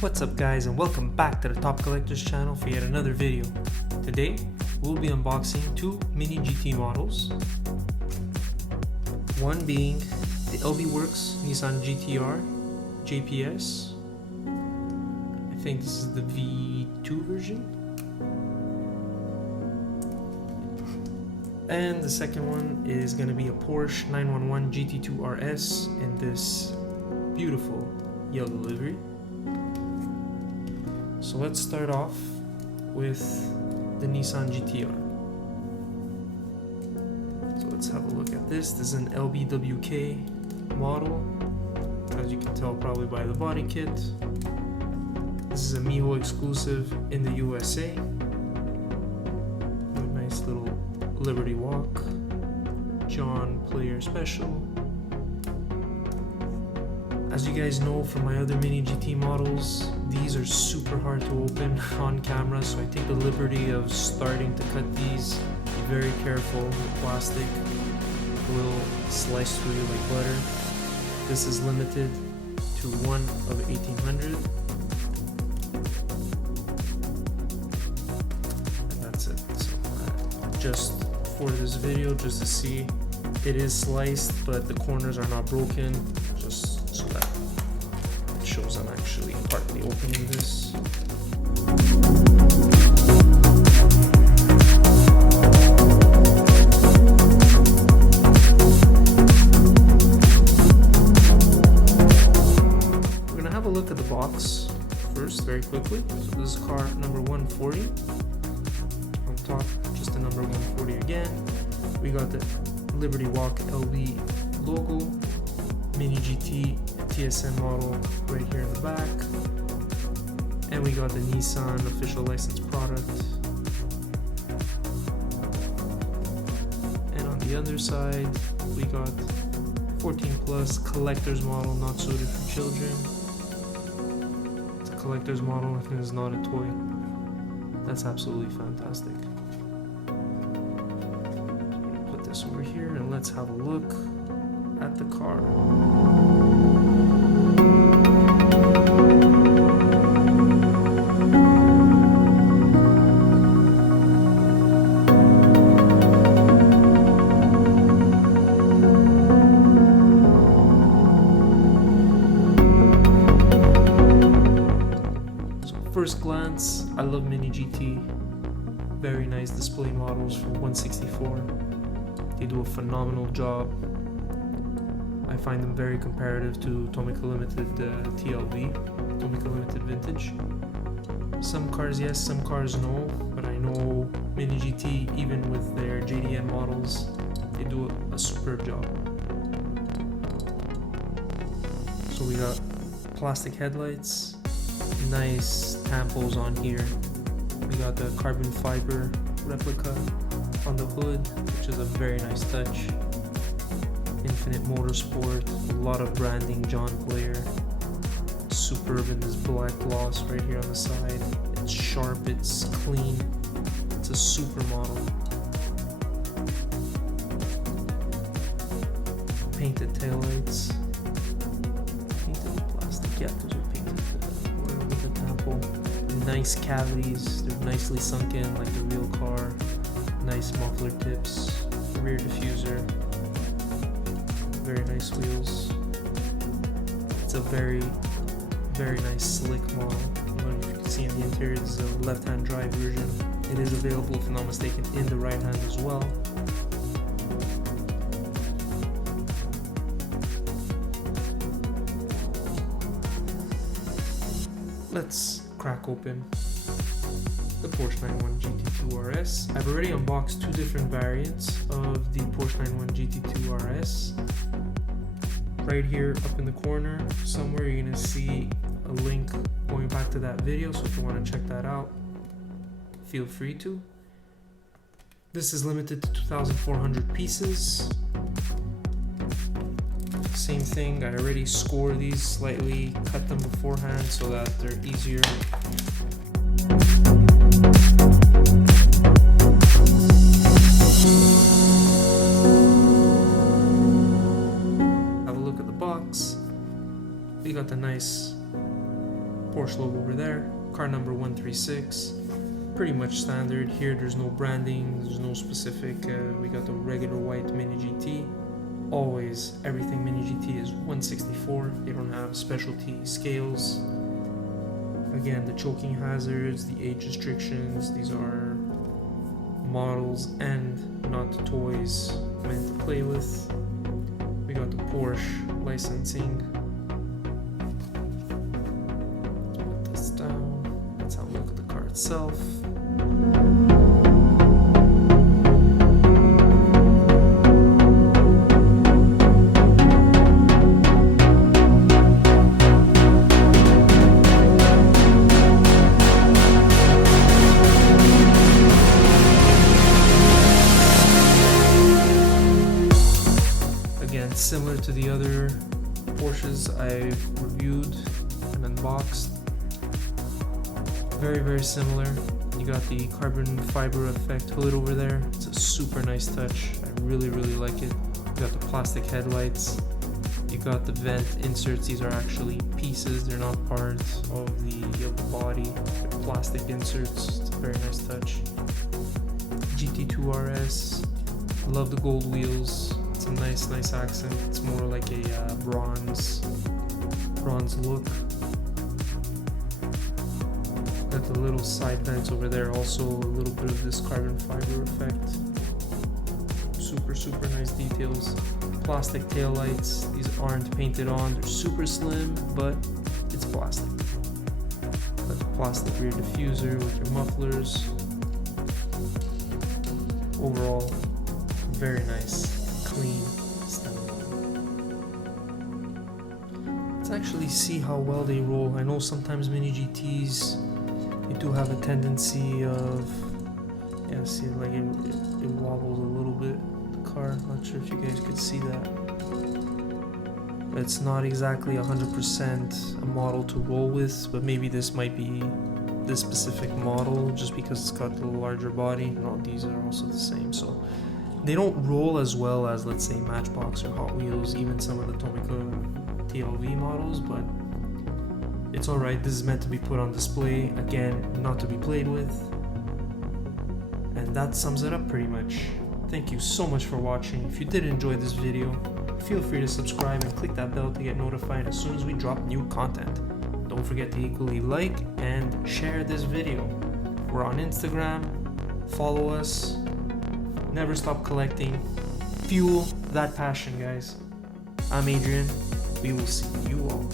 What's up guys, and welcome back to the Top Collectors channel for yet another video. Today we'll be unboxing two Mini GT models. One being the LB Works Nissan Gt-R JPS. I think this is the V2 version. And the second one is going to be a Porsche 911 GT2 RS in this beautiful yellow livery. So let's start off with the Nissan Gt-R. So let's have a look at this. This is an LBWK model, as you can tell probably by the body kit. This is a Miho exclusive in the USA. A nice little Liberty Walk, John Player Special. As you guys know from my other Mini GT models, these are super hard to open on camera, so I take the liberty of starting to cut these. Be very careful, the plastic will slice through you like butter. This is limited to one of 1800. And that's it. So just for this video, just to see, it is sliced, but the corners are not broken, just so that it shows I'm actually partly opening this. We're gonna have a look at the box first, very quickly. So this is car number 140. On top, just the number 140 again. We got the Liberty Walk LB logo, Mini GT TSM model right here in the back, and we got the Nissan official licensed product. And on the other side, we got 14 plus collector's model, not suited for children. It's a collector's model and it's not a toy. That's absolutely fantastic. Put this over here and let's have a look at the car. So first glance, I love Mini GT. Very nice display models for 164. They do a phenomenal job. I find them very comparative to Tomica Limited TLV, Tomica Limited Vintage. Some cars yes, some cars no, but I know Mini GT, even with their JDM models, they do a superb job. So we got plastic headlights, nice tampos on here. We got the carbon fiber replica on the hood, which is a very nice touch. Infinite Motorsport, a lot of branding, John Player. Superb in this black gloss right here on the side. It's sharp, it's clean, it's a super model. Painted taillights. Painted with plastic, yeah, those are painted with the tampo. Nice cavities, they're nicely sunk in like the real car. Nice muffler tips, rear diffuser. Very nice wheels. It's a very nice slick model. I don't know if you can see in the interior, this is a left-hand drive version. It is available, if I'm not mistaken, in the right hand as well. Let's crack open the Porsche 911 GT2 RS. I've already unboxed two different variants of the Porsche 911 GT2 RS. Right here up in the corner somewhere you're gonna see a link going back to that video, so if you want to check that out, feel free to. This is limited to 2,400 pieces. Same thing, I already score these slightly, cut them beforehand so that they're easier. Have a look at the box. We got the nice Porsche logo over there, car number 136. Pretty much standard here. There's no branding, there's no specific. We got the regular white Mini GT. Always everything Mini GT is 164. They don't have specialty scales. Again, the choking hazards, the age restrictions, these are models and not toys meant to play with. We got the Porsche licensing. Let's put this down. Let's have a look at the car itself. Again, similar to the other Porsches I've reviewed and unboxed. Very similar. You got the carbon fiber effect hood over there. It's a super nice touch. I really like it. You got the plastic headlights. You got the vent inserts. These are actually pieces. They're not part of the body. They're plastic inserts. It's a very nice touch. GT2 RS. Love the gold wheels. It's a nice accent. It's more like a bronze look. Got the little side vents over there, also a little bit of this carbon fiber effect. Super nice details. Plastic tail lights. These aren't painted on. They're super slim, but it's plastic. Got the plastic rear diffuser with your mufflers. Overall, very nice, clean, stunning. Let's actually see how well they roll. I know sometimes Mini GTs, they do have a tendency of, yeah, see, like it wobbles a little bit, the car. Not sure if you guys could see that. It's not exactly 100% a model to roll with, but maybe this might be this specific model just because it's got the larger body. No, these are also the same, so they don't roll as well as, let's say, Matchbox or Hot Wheels, even some of the Tomica TLV models, but it's alright. This is meant to be put on display, again, not to be played with. And that sums it up pretty much. Thank you so much for watching. If you did enjoy this video, feel free to subscribe and click that bell to get notified as soon as we drop new content. Don't forget to equally like and share this video. We're on Instagram, follow us, never stop collecting, fuel that passion, guys. I'm Adrian, we will see you all